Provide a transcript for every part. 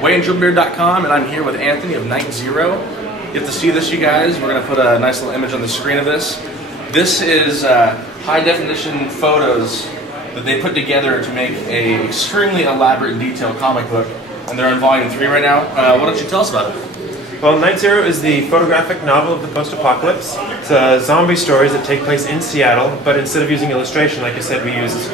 WayneandTriplebeard.com, and I'm here with Anthony of Night Zero. You have to see this, you guys. We're going to put a nice little image on the screen of this. This is high-definition photos that they put together to make an extremely elaborate and detailed comic book, and they're on volume 3 right now. Why don't you tell us about it? Well, Night Zero is the photographic novel of the post-apocalypse. It's zombie stories that take place in Seattle, but instead of using illustration, like I said, we used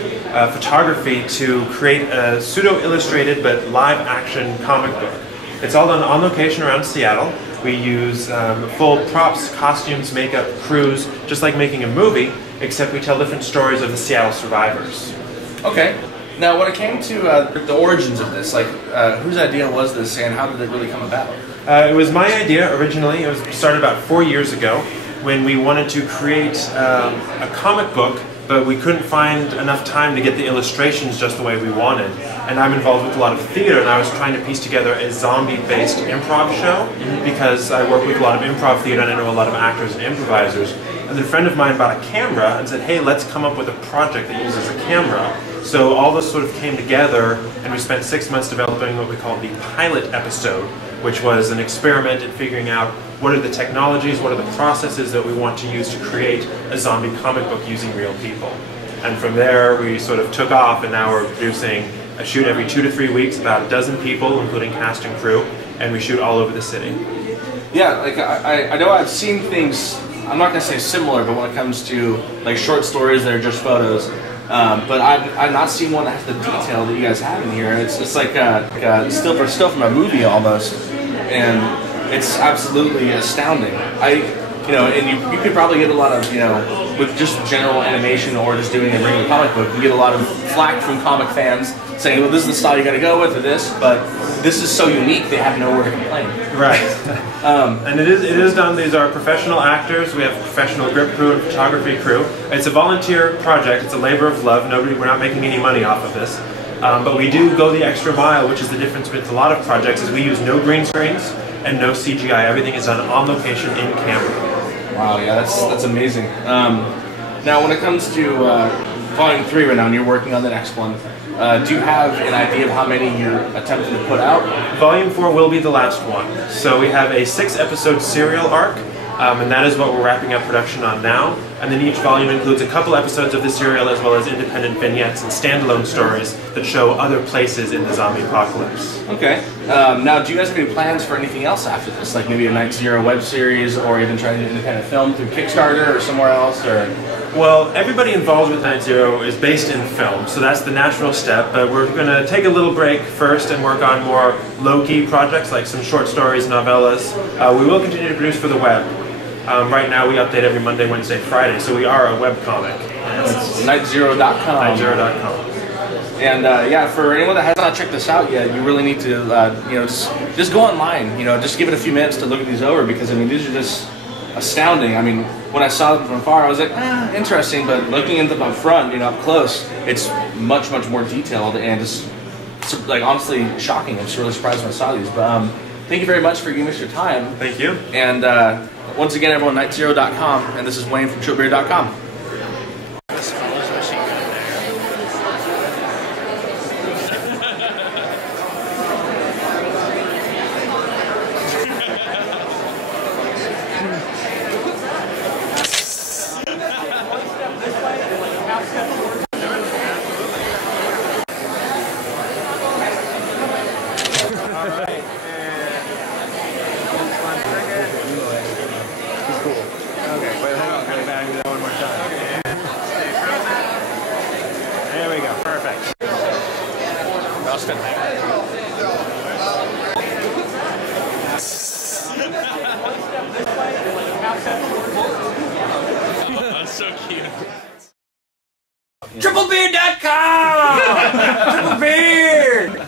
photography to create a pseudo-illustrated but live-action comic book. It's all done on location around Seattle. We use full props, costumes, makeup, crews, just like making a movie, except we tell different stories of the Seattle survivors. Okay. Now, when it came to the origins of this, like, whose idea was this, and how did it really come about? It was my idea originally. It was started about 4 years ago when we wanted to create a comic book, but we couldn't find enough time to get the illustrations just the way we wanted. And I'm involved with a lot of theater, and I was trying to piece together a zombie-based improv show because I work with a lot of improv theater and I know a lot of actors and improvisers. And then a friend of mine bought a camera and said, hey, let's come up with a project that uses a camera. So all this sort of came together, and we spent 6 months developing what we call the pilot episode, which was an experiment in figuring out what are the technologies, what are the processes that we want to use to create a zombie comic book using real people. And from there we sort of took off, and now we're producing a shoot every 2 to 3 weeks, about a dozen people, including cast and crew, and we shoot all over the city. Yeah, like I know I've seen things, I'm not going to say similar, but when it comes to like short stories that are just photos, but I've not seen one that has the detail that you guys have in here. It's like still from a movie almost, and it's absolutely astounding. And you could probably get a lot of, with just general animation or just doing a regular comic book, you get a lot of flack from comic fans saying, well, this is the style you got to go with, or this, but this is so unique they have nowhere to complain. Right. And it is done. These are professional actors. We have professional grip crew and photography crew. It's a volunteer project. It's a labor of love. We're not making any money off of this. But we do go the extra mile, which is the difference with a lot of projects, is we use no green screens and no CGI. Everything is done on location in camera. Wow, yeah, that's amazing. Now, when it comes to volume 3 right now, and you're working on the next one, do you have an idea of how many you're attempting to put out? Volume 4 will be the last one. So we have a 6-episode serial arc, and that is what we're wrapping up production on now. And then each volume includes a couple episodes of the serial as well as independent vignettes and standalone stories that show other places in the zombie apocalypse. Okay. Now, do you guys have any plans for anything else after this? Like maybe a Night Zero web series, or even trying to do independent film through Kickstarter or somewhere else? Or well, everybody involved with Night Zero is based in film, so that's the natural step. But we're going to take a little break first and work on more low-key projects like some short stories, novellas. We will continue to produce for the web. Right now we update every Monday, Wednesday, Friday, so we are a webcomic. It's nightzero.com. Nightzero.com. And yeah, for anyone that has not checked this out yet, you really need to just go online. Just give it a few minutes to look at these over, because I mean these are just astounding. I mean, when I saw them from far, I was like, interesting, but looking at them up front, up close, it's much more detailed and just like honestly shocking. I'm just really surprised when I saw these. But thank you very much for giving us your time. Thank you. And once again, everyone, nightzero.com, and this is Wayne from TripleBeard.com. There we go. Perfect. Dustin. That's so cute. TripleBeard.com! Triple Beard!